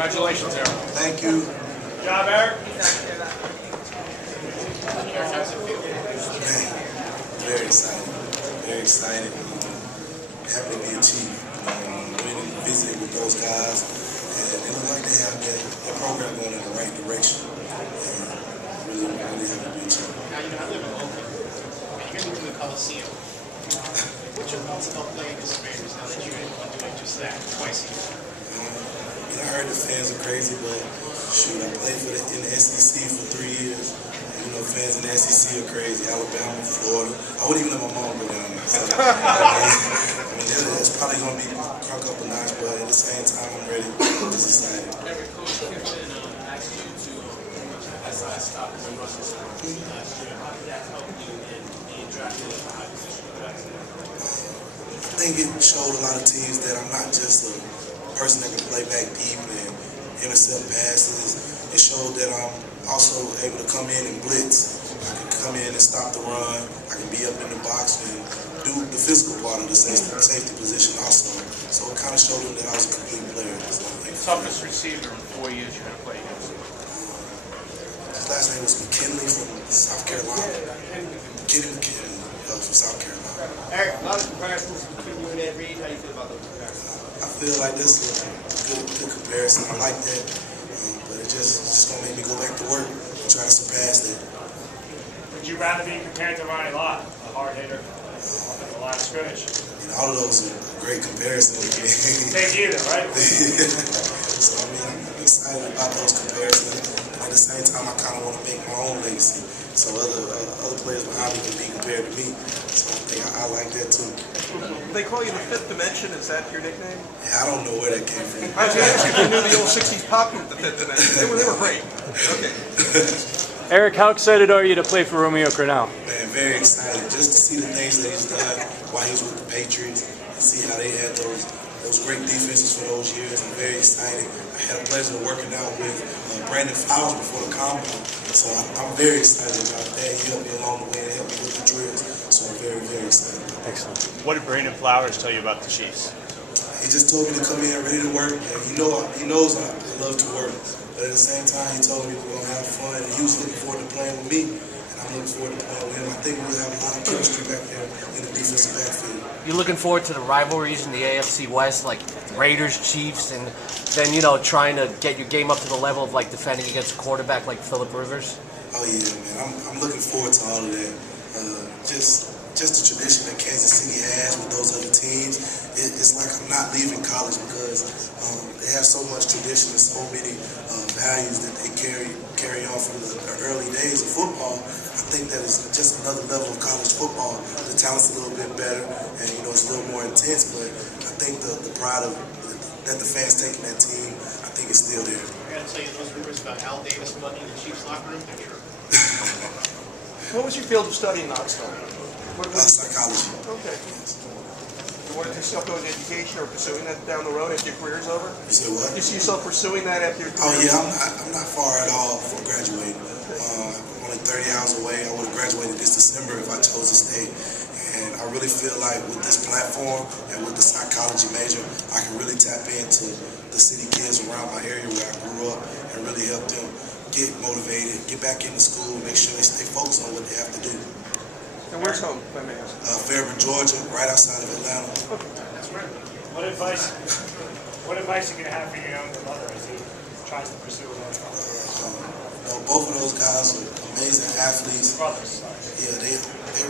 Congratulations, Eric. Thank you. Good job, Eric. Man, very excited. Very excited. Happy to be a chief. Winning, visiting with those guys. And it looks like they have their program going in the right direction. And really happy to be a chief. Now, you live in Oakland. You're getting to the Coliseum. What's your thoughts about playing the Raiders now that you're doing just that twice a year? I heard the fans are crazy, but shoot, I played in the SEC for 3 years. And, fans in the SEC are crazy. Alabama, Florida. I wouldn't even let my mom go down there. So, it's probably going to be crunk up a notch, but at the same time, I'm ready. I'm just excited. Every coach Kiffin asked you to SI stop as a Russell last year. How did that help you in being drafted in a high position? I think it showed a lot of teams that I'm not just a person that can play back deep and intercept passes. It showed that I'm also able to come in and blitz. I can come in and stop the run. I can be up in the box and do the physical part of the safety position also. So it kind of showed them that I was a complete player. So Toughest receiver in 4 years you had to play against. His last name was McKinley from South Carolina. McKinley from South Carolina. Eric, a lot of comparisons between you and Ed Reed. How do you feel about those comparisons? I feel like that's a good comparison. I like that, but it just gonna make me go back to work and try to surpass that. Would you rather be compared to Ronnie Lott, a hard hitter, off the line of scrimmage? All of those are great comparisons. Take either, right? So I'm excited about those comparisons. And at the same time, I kind of want to make my own legacy, so other players behind me can be compared to me. So I think I like that too. They call you the Fifth Dimension. Is that your nickname? Yeah, I don't know where that came from. I was going to ask you if you knew the old '60s pop group, the Fifth Dimension. They were great. Okay. Eric, how excited are you to play for Romeo Crennel? Man, very excited just to see the things that he's done while he was with the Patriots and see how they had those great defenses for those years. I'm very excited. I had a pleasure of working out with Brandon Flowers before the combine, so I'm very excited about that. He helped me along the way and helped me with the drills, so I'm very, very excited. Excellent. What did Brandon Flowers tell you about the Chiefs? He just told me to come in ready to work, and he knows I love to work. But at the same time, he told me we're going to have fun, and he was looking forward to playing with me, and I'm looking forward to playing with him. I think we'll have a lot of chemistry back there in the defensive backfield. You looking forward to the rivalries in the AFC West, like Raiders, Chiefs, and then, trying to get your game up to the level of, defending against a quarterback like Phillip Rivers? Oh, yeah, man. I'm looking forward to all of that. Just the tradition that Kansas City has with those other teams, it's like I'm not leaving college because they have so much tradition and so many values that they carry on from the early days of football. I think that it's just another level of college football. The talent's a little bit better, and it's a little more intense. But I think the pride that the fans take in that team, I think it's still there. I got to tell you, those rumors about Al Davis money in the Chiefs locker room, they're true. What was your field of study in Knoxville? Psychology. Okay. You wanted to still go into education or pursuing that down the road after your career's over? You said what? You see yourself pursuing that after your career? Oh yeah, I'm not far at all from graduating. I'm only 30 hours away. I would have graduated this December if I chose to stay. And I really feel like with this platform and with the psychology major, I can really tap into the city kids around my area where I grew up and really help them get motivated, get back into school, make sure they stay focused on what they have to do. And where's home, if I may ask? Fairburn, Georgia, right outside of Atlanta. That's right. What advice are you going to have for your younger brother as he tries to pursue another career? Both of those guys are amazing athletes. Brothers, Yeah, they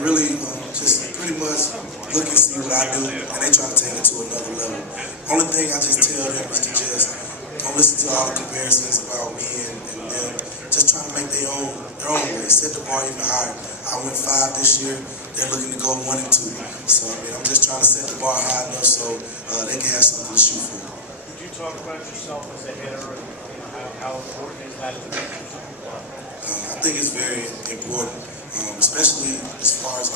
really just pretty much look and see what I do, and they try to take it to another level. Only thing I just tell them is to just don't listen to all the comparisons about me and them. Just try to make their own way, set the bar even higher. I went 5 this year. They're looking to go 1 and 2. So I'm just trying to set the bar high enough so they can have something to shoot for. Could you talk about yourself as a hitter and how important is that as a hitter? I think it's very important, especially as far as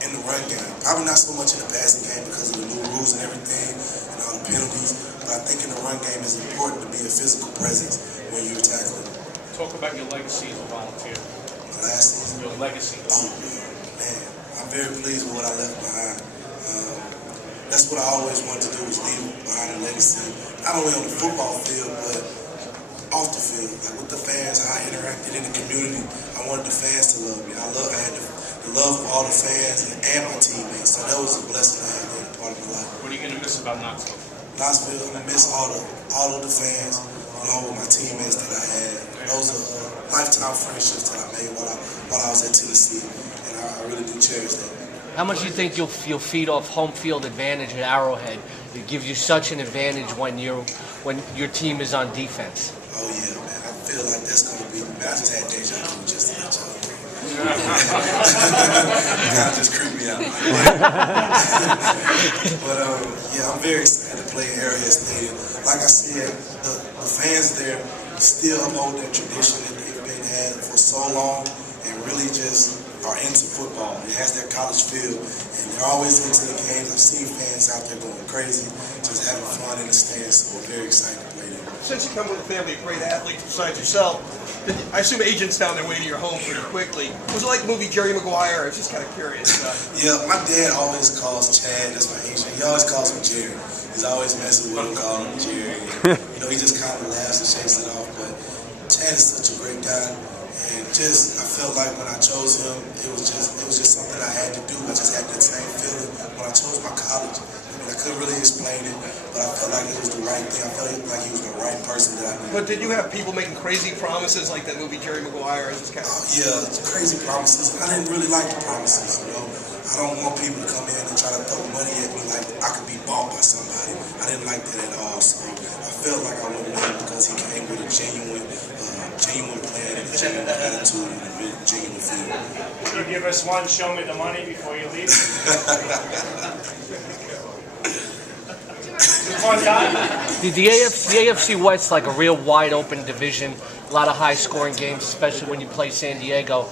in the run game. Probably not so much in the passing game because of the new rules and everything and all the penalties. But I think in the run game it's important to be a physical presence when you're tackling. Talk about your legacy as a volunteer. My last season. Your legacy. Oh man, I'm very pleased with what I left behind. that's what I always wanted to do, was leave behind a legacy, not only on the football field, but off the field, like with the fans, how I interacted in the community. I wanted the fans to love me. I had the love of all the fans and my teammates. So that was a blessing to have that part of my life. What are you going to miss about Knoxville? Knoxville, I'm gonna miss all of the fans, along with my teammates that I had. Those are lifetime friendships that I made while I was at Tennessee, and I really do cherish that. How much do you think you'll feed off home field advantage at Arrowhead? It gives you such an advantage when your team is on defense. Oh yeah, man. I feel like that's gonna be. Man, I just had deja vu just to let y'all know. Kind of just creeped me out. But yeah, I'm very excited to play in Arrowhead Stadium. Like I said, the fans there still uphold that tradition that they've been had for so long, and really just are into football. It has that college feel, and they're always into the games. I've seen fans out there going crazy, just having fun in the stands. So we're very excited to play there. Since you come with a family of great athletes besides yourself, I assume agents found their way to your home pretty quickly. Was it like the movie Jerry Maguire? I was just kind of curious. Yeah, my dad always calls Chad, that's my agent. He always calls him Jerry. He's always messing with him, calling him Jerry. And, he just kind of laughs and shakes it off. But Chad is such a great guy. And I felt like when I chose him, it was just something I had to do. I just had that same feeling when I chose my college. I couldn't really explain it, but I felt like it was the right thing. I felt like he was the right person that I needed. But did you have people making crazy promises like that movie Jerry Maguire? Yeah, crazy promises. I didn't really like the promises, I don't want people to come in and try to throw money at me like I could be bought by somebody. I didn't like that at all. So I felt like I wouldn't win because he came with a genuine plan and a genuine attitude and a genuine feel. Can you give us one, show me the money before you leave? One time? The AFC West is like a real wide open division, a lot of high scoring games, especially when you play San Diego.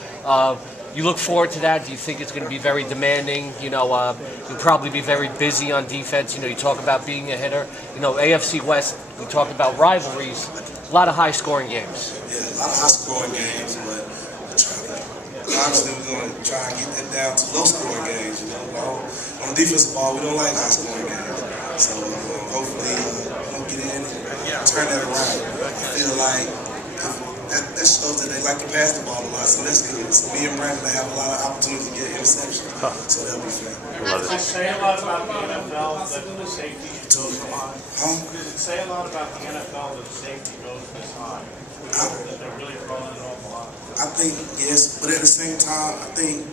You look forward to that? Do you think it's going to be very demanding? You'll probably be very busy on defense. You talk about being a hitter. AFC West, we talk about rivalries, a lot of high scoring games. Yeah, a lot of high scoring games, but obviously we're going to try and get that down to low scoring games. On the defensive ball, we don't like high scoring games. So hopefully we'll get in and turn that around. I feel like that shows that they like to pass the ball a lot, so that's good. So me and Brandon have a lot of opportunities to get interceptions, so that'll be fun. Does it say a lot about the NFL that the safety goes high? Does it say a lot about the NFL that the safety goes this high? That they're really throwing an awful lot? I think, yes, but at the same time, I think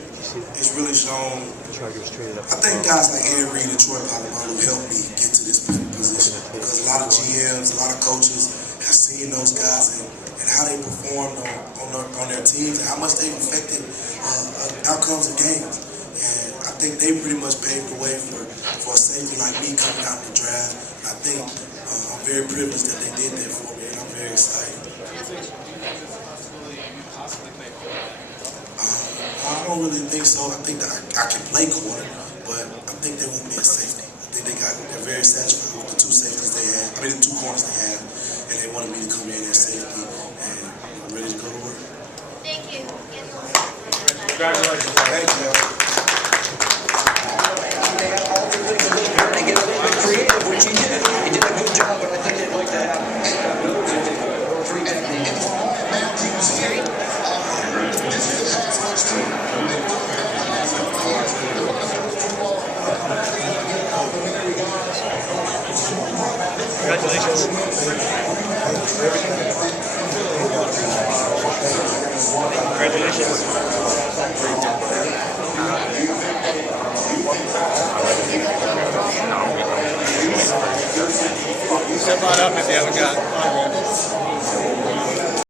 it's really shown. I think guys like Ed Reed and Troy Polamalu helped me get to this position because a lot of GMs, a lot of coaches have seen those guys and how they performed on their teams and how much they've affected outcomes of games. And I think they pretty much paved the way for a safety like me coming out in the draft. I think I'm very privileged that they did that for me, and I'm very excited. I don't really think so. I think that I can play corner, but I think they want me a safety. I think they're very satisfied with the two safeties they had. The two corners they had, and they wanted me to come in as safety, and I'm ready to go to work. Thank you. Congratulations. Thank you. They had all the things to look good and get a little bit creative, which he did. He did a good job, but I think they'd like to have free technique. Congratulations. Step on up if you haven't got autographs.